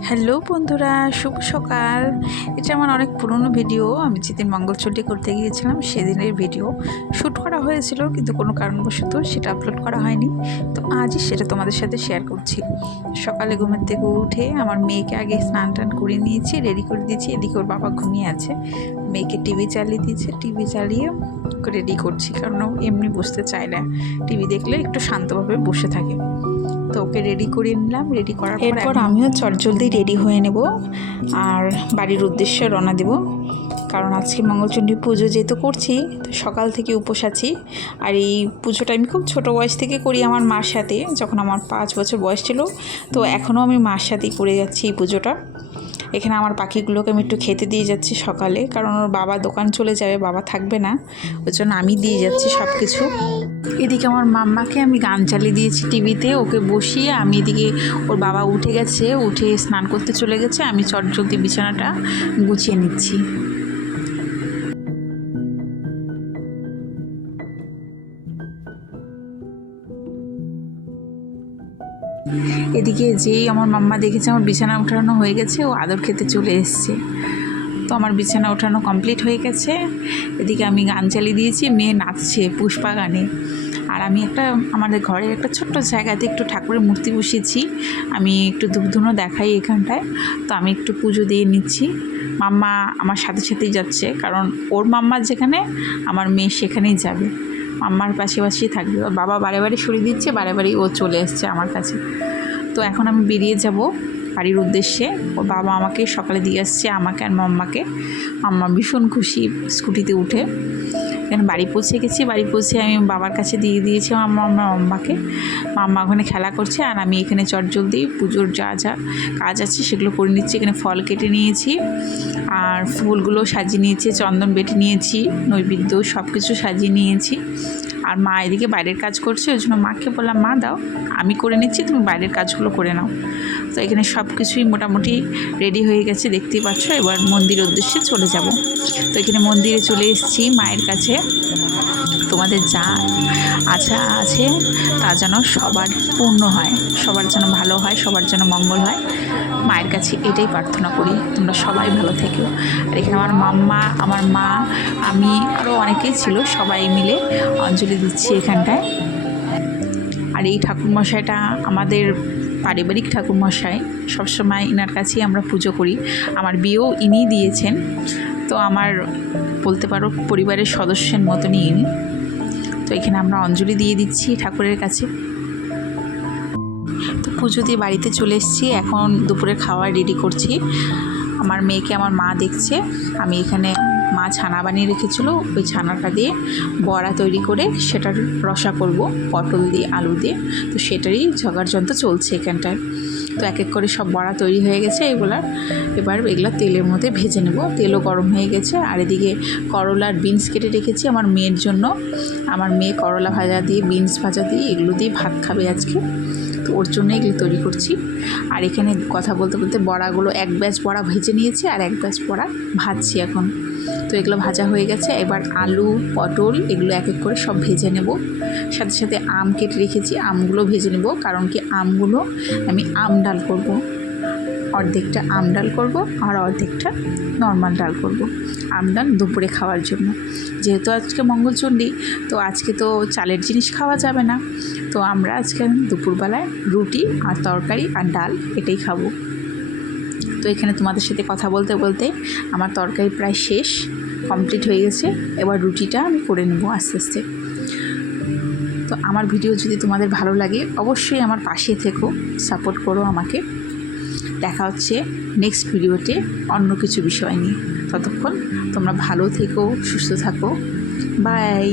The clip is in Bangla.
হ্যালো বন্ধুরা, শুভ সকাল। এটা আমার অনেক পুরনো ভিডিও। আমি যেদিন মঙ্গলচণ্ডী করতে গিয়েছিলাম সেদিনের ভিডিও শ্যুট করা হয়েছিল, কিন্তু কোনো কারণবশত সেটা আপলোড করা হয়নি। তো আজই সেটা তোমাদের সাথে শেয়ার করছি। সকালে ঘুমের থেকে উঠে আমার মেয়েকে আগে স্নান টান করে নিয়েছি, রেডি করে দিয়েছি। এদিকে ওর বাবা ঘুমিয়ে আছে, মেয়েকে টিভি চালিয়ে দিয়েছে। টিভি চালিয়ে রেডি করছি, কারণ ও এমনি বসতে চায় না, টিভি দেখলে একটু শান্তভাবে বসে থাকে। তো ওকে রেডি করে নিলাম। রেডি করার এরপর আমিও চটজলদি রেডি হয়ে নেব আর বাড়ির উদ্দেশ্যে রওনা দেব, কারণ আজকে মঙ্গলচণ্ডী পুজো যেহেতু করছি, তো সকাল থেকে উপোস আছি। আর এই পুজোটা আমি খুব ছোটো বয়স থেকে করি আমার মার সাথে, যখন আমার 5 বছর বয়স ছিল। তো এখনও আমি মার সাথেই করে যাচ্ছি এই পুজোটা। এখানে আমার পাখিগুলোকে আমি একটু খেতে দিয়ে যাচ্ছি সকালে, কারণ ওর বাবা দোকান চলে যাবে, বাবা থাকবে না, ওই জন্য আমি দিয়ে যাচ্ছি সব কিছু। এদিকে আমার মাম্মাকে আমি গান চালিয়ে দিয়েছি টিভিতে, ওকে বসিয়ে আমি এদিকে, ওর বাবা উঠে গেছে, উঠে স্নান করতে চলে গেছে, আমি চটজলদি বিছানাটা গুছিয়ে নিচ্ছি। এদিকে যেই আমার মাম্মা দেখেছে আমার বিছানা উঠানো হয়ে গেছে, ও আদর খেতে চলে এসছে। তো আমার বিছানা ওঠানো কমপ্লিট হয়ে গেছে। এদিকে আমি গান চালিয়ে দিয়েছি, মেয়ে নাচছে পুষ্পা গানে। আর আমি আমাদের ঘরের একটা ছোট্ট জায়গাতে একটু ঠাকুরের মূর্তি বসিয়েছি, আমি একটু ধূপধুনো দেখাই এখানটায়। তো আমি একটু পুজো দিয়ে নিচ্ছি। মাম্মা আমার সাথে সাথেই যাচ্ছে, কারণ ওর মাম্মার যেখানে আমার মেয়ে সেখানেই যাবে, মাম্মার পাশাপাশি থাকবে। ওর বাবা বারে বারে সরিয়ে দিচ্ছে, বারে বারেই ও চলে আসছে আমার কাছে। তো এখন আমি বেরিয়ে যাব বাড়ির উদ্দেশ্যে। ওর বাবা আমাকে সকালে দিয়ে আসছে, আমাকে আর মাম্মাকে। মাম্মা ভীষণ খুশি স্কুটিতে উঠে। এখানে বাড়ি পৌঁছে গেছি, বাড়ি পৌঁছে আমি বাবার কাছে দিয়ে দিয়েছি আমার মাম্মাকে। মাম্মা ওখানে খেলা করছে, আর আমি এখানে চটজলদি পুজোর যা যা কাজ আছে সেগুলো করে নিচ্ছি। এখানে ফল কেটে নিয়েছি আর ফুলগুলো সাজিয়ে নিয়েছি, চন্দন বেটে নিয়েছি, নৈবেদ্য সব কিছু সাজিয়ে নিয়েছি। আর মা এদিকে বাইরের কাজ করছে, ওই জন্য মাকে বললাম, মা দাও আমি করে নিচ্ছি, তুমি বাইরের কাজগুলো করে নাও। তো এখানে সব কিছুই মোটামুটি রেডি হয়ে গেছে, দেখতেই পাচ্ছ। এবার মন্দিরের উদ্দেশ্যে চলে যাব। তো এখানে মন্দিরে চলে এসেছি মায়ের কাছে। তোমাদের যা আশা আছে তা যেন সবার পূর্ণ হয়, সবার যেন ভালো হয়, সবার যেন মঙ্গল হয়, মায়ের কাছে এটাই প্রার্থনা করি। তোমরা সবাই ভালো থেকো। আর এখানে আমার মাম্মা, আমার মা, আমি আরও অনেকেই ছিল, সবাই মিলে অঞ্জলি দিচ্ছি এখানটায়। আর এই ঠাকুরমশাইটা আমাদের পারিবারিক ঠাকুরমশাই, সবসময় ইনার কাছেই আমরা পুজো করি। আমার বিয়েও ইনিই দিয়েছেন, তো আমার বলতে পারো পরিবারের সদস্যের মতনই ইনি। তো এখানে আমরা অঞ্জলি দিয়ে দিচ্ছি ঠাকুরের কাছে। তো পুজো দিয়ে বাড়িতে চলে এসেছি, এখন দুপুরের খাবার রেডি করছি। আমার মেয়েকে আমার মা দেখছে। আমি এখানে মা ছানা বানিয়ে রেখেছিল, ওই ছানাটা দিয়ে বড়া তৈরি করে সেটার রসা করব পটল দিয়ে, আলু দিয়ে। তো সেটারই জোগাড় যন্ত্র চলছে এখানটায়। তো এক এক করে সব বড়া তৈরি হয়ে গেছে, এবার এগুলো তেলের মধ্যে ভেজে নেব। তেলও গরম হয়ে গেছে। আর এদিকে করলা আর বিনস কেটে রেখেছি আমার মেয়ের জন্য। আমার মেয়ে করলা ভাজা দিয়ে, বিনস ভাজা দিয়ে, এগুলো দিয়ে ভাত খাবে আজকে, তো ওর জন্য এগুলো তৈরি করছি। আর এখানে কথা বলতে বলতে বড়াগুলো এক ব্যাচ বড়া ভেজে নিয়েছি, আর এক ব্যাচ বড়া ভাজছি এখন। তো এগুলো ভাজা হয়ে গেছে। এবার আলু, পটল এগুলো এক এক করে সব ভেজে নেব। সাথে সাথে আম কেটে রেখেছি, আমগুলো ভেজে নেব, কারণ কি আমগুলো আমি আম ডাল করব। অর্ধেকটা আম ডাল করব আর অর্ধেকটা নর্মাল ডাল করব, আম ডাল দুপুরে খাওয়ার জন্য। যেহেতু আজকে মঙ্গলচণ্ডী, তো আজকে তো চালের জিনিস খাওয়া যাবে না, তো আমরা আজকে দুপুরবেলায় রুটি আর তরকারি আর ডাল এটাই খাবো। তো এখানে তোমাদের সাথে কথা বলতে বলতে আমার তরকারি প্রায় শেষ, কমপ্লিট হয়ে গেছে। এবার রুটিটা আমি করে নেব আস্তে আস্তে। তো আমার ভিডিও যদি তোমাদের ভালো লাগে অবশ্যই আমার পাশে থেকো, সাপোর্ট করো আমাকে। দেখা হচ্ছে নেক্সট ভিডিওতে অন্য কিছু বিষয় নিয়ে। ততক্ষণ তোমরা ভালো থেকো, সুস্থ থাকো। বাই।